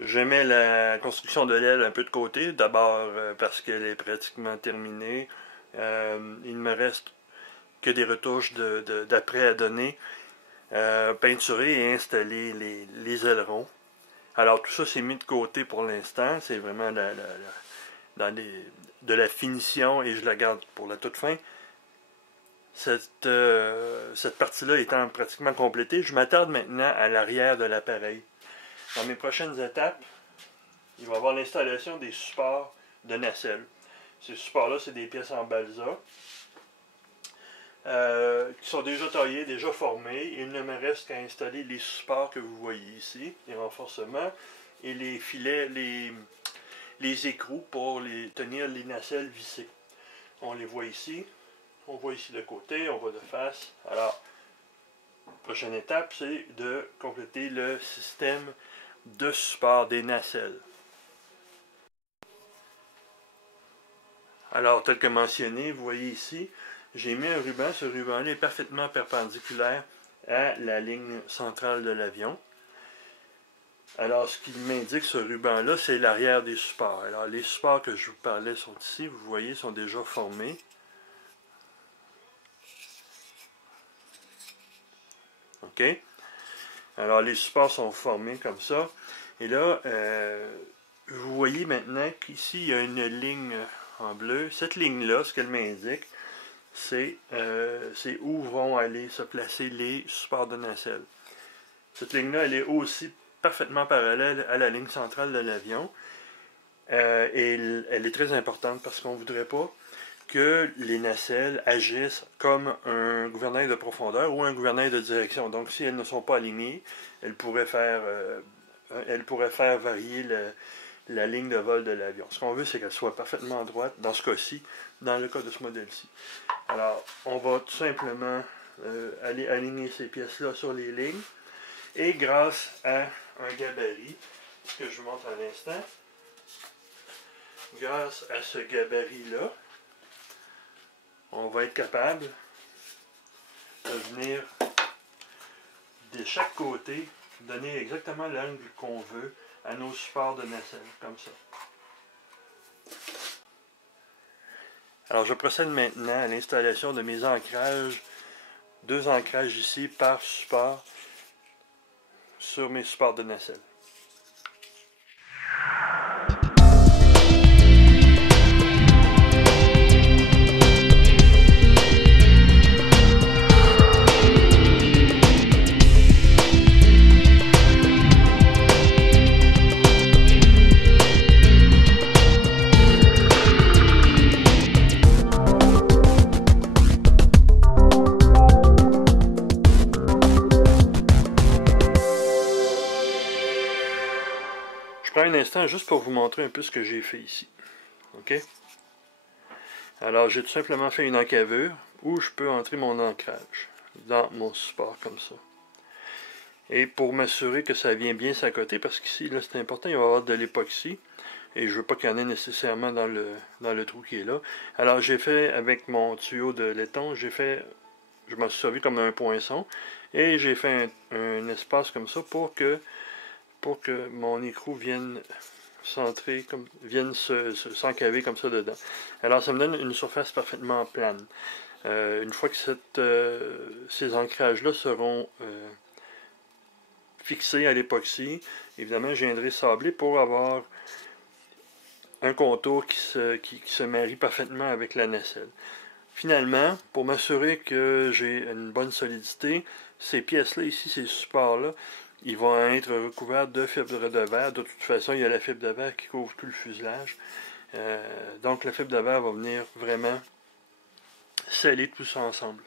Je mets la construction de l'aile un peu de côté, d'abord parce qu'elle est pratiquement terminée. Il ne me reste que des retouches d'après à donner, peinturer et installer les ailerons. Alors tout ça c'est mis de côté pour l'instant, c'est vraiment de la finition et je la garde pour la toute fin. Cette partie-là étant pratiquement complétée, je m'attarde maintenant à l'arrière de l'appareil. Dans mes prochaines étapes, il va y avoir l'installation des supports de nacelle. Ces supports-là, c'est des pièces en balsa qui sont déjà taillées, déjà formées. Il ne me reste qu'à installer les supports que vous voyez ici, les renforcements, et les filets, les écrous pour tenir les nacelles vissées. On les voit ici. On voit ici de côté, on voit de face. Alors, prochaine étape, c'est de compléter le système de support des nacelles. Alors, tel que mentionné, vous voyez ici, j'ai mis un ruban. Ce ruban-là est parfaitement perpendiculaire à la ligne centrale de l'avion. Alors, ce qui m'indique ce ruban-là, c'est l'arrière des supports. Alors, les supports que je vous parlais sont ici, vous voyez, sont déjà formés. OK? Alors, les supports sont formés comme ça. Et là, vous voyez maintenant qu'ici, il y a une ligne en bleu. Cette ligne-là, ce qu'elle m'indique, c'est où vont aller se placer les supports de nacelle. Cette ligne-là, elle est aussi parfaitement parallèle à la ligne centrale de l'avion. Et elle est très importante parce qu'on ne voudrait pas que les nacelles agissent comme un gouvernail de profondeur ou un gouvernail de direction. Donc, si elles ne sont pas alignées, elles pourraient faire varier la ligne de vol de l'avion. Ce qu'on veut, c'est qu'elle soit parfaitement droite, dans ce cas-ci, dans le cas de ce modèle-ci. Alors, on va tout simplement aller aligner ces pièces-là sur les lignes. Et grâce à un gabarit, que je vous montre à l'instant, grâce à ce gabarit-là, on va être capable de venir de chaque côté, donner exactement l'angle qu'on veut à nos supports de nacelle, comme ça. Alors je procède maintenant à l'installation de mes ancrages, 2 ancrages ici par support sur mes supports de nacelle. Un instant juste pour vous montrer un peu ce que j'ai fait ici. OK? Alors, j'ai tout simplement fait une encavure où je peux entrer mon ancrage dans mon support comme ça. Et pour m'assurer que ça vient bien s'accoter, parce qu'ici, là, c'est important, il va y avoir de l'époxy. Et je ne veux pas qu'il y en ait nécessairement dans le trou qui est là. Alors, j'ai fait avec mon tuyau de laiton, je m'en suis servi comme un poinçon. Et j'ai fait un espace comme ça pour que mon écrou vienne centrer, vienne s'encaver comme ça dedans. Alors ça me donne une surface parfaitement plane. Une fois que ces ancrages-là seront fixés à l'époxy, évidemment je viendrai sabler pour avoir un contour qui se marie parfaitement avec la nacelle. Finalement, pour m'assurer que j'ai une bonne solidité, ces pièces-là ici, ces supports-là, ils vont être recouverts de fibre de verre. De toute façon, il y a la fibre de verre qui couvre tout le fuselage. Donc la fibre de verre va venir vraiment sceller tout ça ensemble.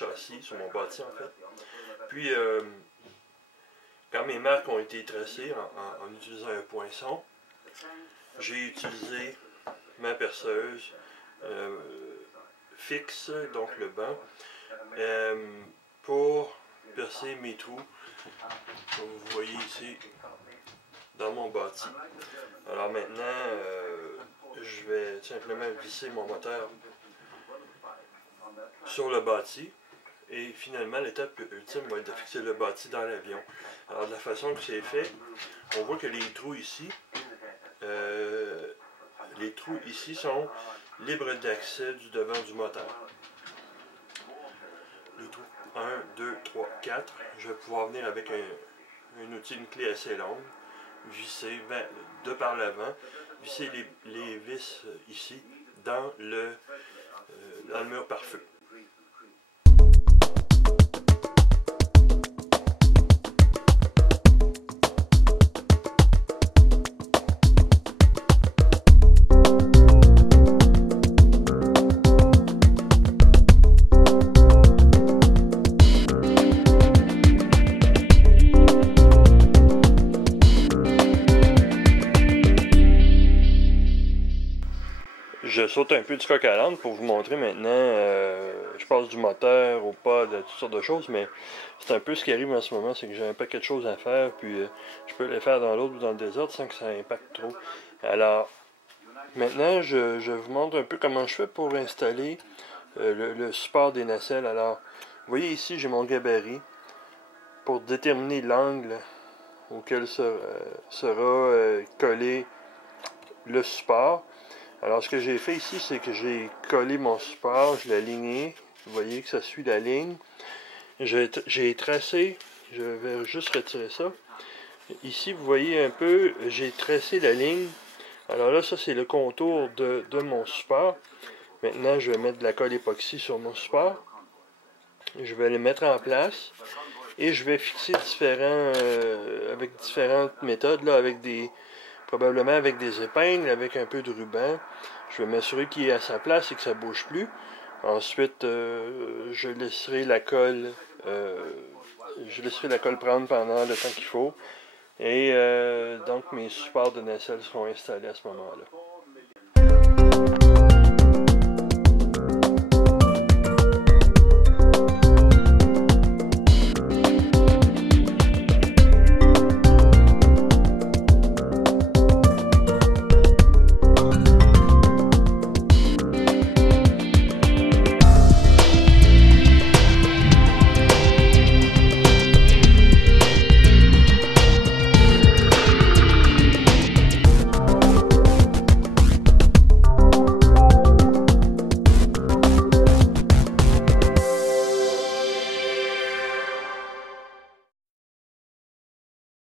châssis, sur mon bâti en fait. Puis, quand mes marques ont été tracées en utilisant un poinçon, j'ai utilisé ma perceuse fixe, donc le banc, pour percer mes trous, comme vous voyez ici, dans mon bâti. Alors maintenant, je vais simplement visser mon moteur sur le bâti. Et finalement, l'étape ultime va être de fixer le bâti dans l'avion. Alors, de la façon que c'est fait, on voit que les trous ici sont libres d'accès du devant du moteur. Les trous 1, 2, 3, 4. Je vais pouvoir venir avec un outil, une clé assez longue, visser de par l'avant, visser les vis ici dans le mur par feu. Je saute un peu du coq à l'âne pour vous montrer maintenant, je passe du moteur au pod, à toutes sortes de choses, mais c'est un peu ce qui arrive en ce moment, c'est que j'ai un paquet de choses à faire, puis je peux les faire dans l'autre ou dans le désordre sans que ça impacte trop. Alors, maintenant, je vous montre un peu comment je fais pour installer le support des nacelles. Alors, vous voyez ici, j'ai mon gabarit pour déterminer l'angle auquel sera collé le support. Alors, ce que j'ai fait ici, c'est que j'ai collé mon support, je l'ai aligné. Vous voyez que ça suit la ligne. J'ai tracé, je vais juste retirer ça. Ici, vous voyez un peu, j'ai tracé la ligne. Alors là, ça, c'est le contour de mon support. Maintenant, je vais mettre de la colle époxy sur mon support. Je vais les mettre en place. Et je vais fixer avec différentes méthodes, là, probablement avec des épingles, avec un peu de ruban. Je vais m'assurer qu'il est à sa place et que ça ne bouge plus. Ensuite, je laisserai la colle prendre pendant le temps qu'il faut. Et donc, mes supports de nacelle seront installés à ce moment-là.